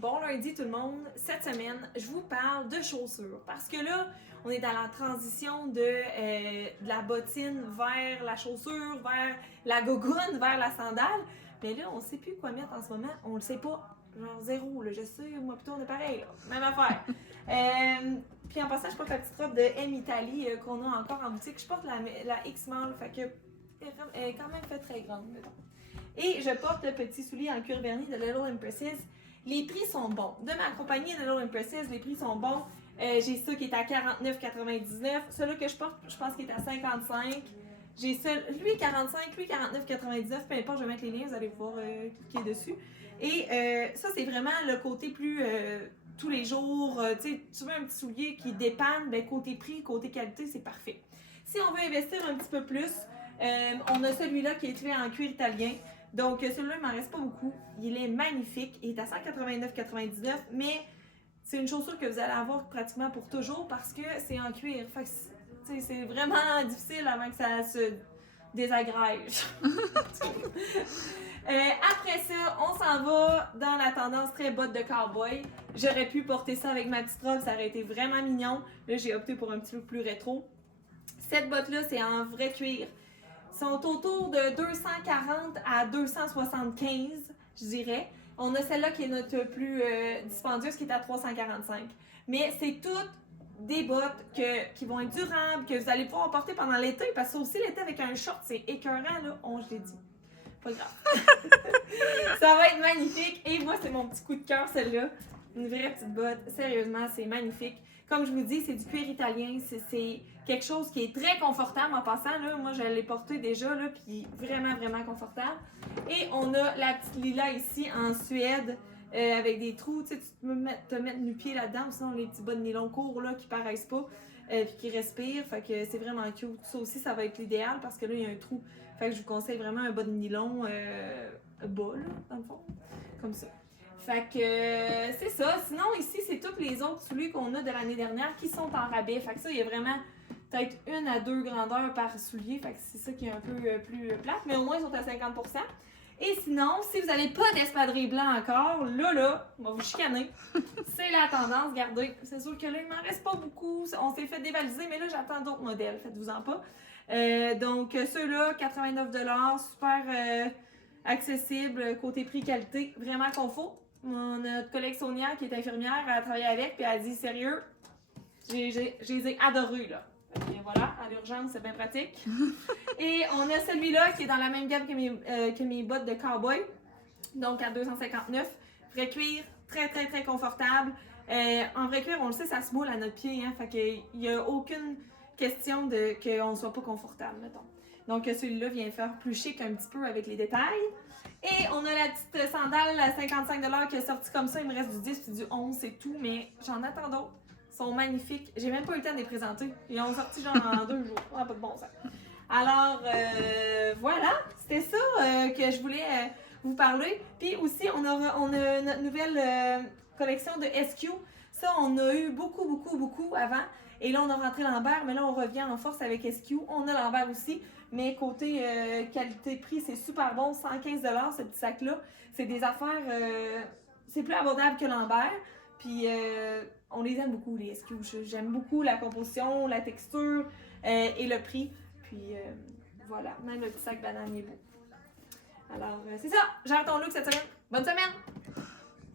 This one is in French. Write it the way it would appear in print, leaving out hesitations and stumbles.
Bon lundi tout le monde. Cette semaine, je vous parle de chaussures parce que là, on est dans la transition de la bottine vers la chaussure, vers la gogoune, vers la sandale. Mais là, on sait plus quoi mettre en ce moment. On le sait pas. Genre zéro, là. Je sais, moi plutôt on est pareil, là. Même affaire. Puis en passant, je porte la petite robe de M Italie qu'on a encore en boutique. Je porte la X-Mall, fait que elle est quand même fait très grande, mettons. Et je porte le petit soulier en cuir verni de Little Impresses. Les prix sont bons. De ma compagnie Little Impresses, les prix sont bons. J'ai ça qui est à 49,99. Celui que je porte, je pense qu'il est à 55. J'ai ça, lui 45, lui 49,99. Peu importe, je vais mettre les liens, vous allez pouvoir cliquer dessus. Et ça, c'est vraiment le côté plus tous les jours. Tu veux un petit soulier qui dépanne, ben, côté prix, côté qualité, c'est parfait. Si on veut investir un petit peu plus, on a celui-là qui est fait en cuir italien. Donc, celui-là, il m'en reste pas beaucoup. Il est magnifique. Il est à 189,99, mais c'est une chaussure que vous allez avoir pratiquement pour toujours parce que c'est en cuir. Fait que c'est vraiment difficile avant que ça se désagrège. Après ça, on s'en va dans la tendance très botte de cowboy. J'aurais pu porter ça avec ma petite robe, ça aurait été vraiment mignon. Là, j'ai opté pour un petit look plus rétro. Cette botte-là, c'est en vrai cuir. Sont autour de 240 à 275, je dirais. On a celle-là qui est notre plus dispendieuse, qui est à 345. Mais c'est toutes des bottes qui vont être durables, que vous allez pouvoir porter pendant l'été, parce que ça aussi, l'été avec un short, c'est écœurant, là. Je l'ai dit. Pas grave. Ça va être magnifique. Et moi, c'est mon petit coup de cœur, celle-là. Une vraie petite botte. Sérieusement, c'est magnifique. Comme je vous dis, c'est du cuir italien. C'est quelque chose qui est très confortable en passant. Là, moi, je l'ai porté déjà, là, puis vraiment, vraiment confortable. Et on a la petite Lila ici en Suède avec des trous. Tu sais, tu peux te mettre nu-pied là-dedans. Ou sinon, les petits bas de nylon courts là, qui paraissent pas puis qui respirent. Fait que c'est vraiment cute. Ça aussi, ça va être l'idéal parce que là, il y a un trou. Fait que je vous conseille vraiment un bas de nylon bas, là, dans le fond. Comme ça. Fait que c'est ça. Sinon, ici, c'est tous les autres souliers qu'on a de l'année dernière qui sont en rabais. Fait que ça, il y a vraiment peut-être 1 à 2 grandeurs par soulier. Fait que c'est ça qui est un peu plus plate. Mais au moins, ils sont à 50%. Et sinon, si vous n'avez pas d'espadrilles blanc encore, là, on va vous chicaner. C'est la tendance, regardez. C'est sûr que là, il m'en reste pas beaucoup. On s'est fait dévaliser, mais là, j'attends d'autres modèles. Faites-vous-en pas. Donc, ceux-là, 89$, super accessible, côté prix-qualité, vraiment confort. Notre collègue Sonia, qui est infirmière, elle a travaillé avec, puis elle a dit sérieux, je les ai adorés, là. Et voilà, à l'urgence, c'est bien pratique. Et on a celui-là qui est dans la même gamme que mes bottes de cowboy, donc à 259. Vrai cuir, très très très confortable. En vrai cuir, on le sait, ça se moule à notre pied, hein, fait qu'il n'y a aucune question qu'on ne soit pas confortable, mettons. Donc celui-là vient faire plus chic un petit peu avec les détails. Et on a la petite sandale à 55$ qui est sortie comme ça. Il me reste du 10 puis du 11, c'est tout, mais j'en attends d'autres. Ils sont magnifiques. J'ai même pas eu le temps de les présenter. Ils ont sorti genre en 2 jours. Ah, pas de bon sens. Alors, voilà. C'était ça que je voulais vous parler. Puis aussi, on a notre nouvelle collection de SQ. Ça, on a eu beaucoup avant. Et là, on a rentré l'Ambert, mais là, on revient en force avec SQ. On a l'Ambert aussi, mais côté qualité-prix, c'est super bon. 115$, ce petit sac-là. C'est des affaires... c'est plus abordable que l'Ambert. Puis, on les aime beaucoup, les SQ. J'aime beaucoup la composition, la texture et le prix. Puis, voilà. Même le petit sac banane est beau. Alors, c'est ça. J'ai ton look cette semaine. Bonne semaine!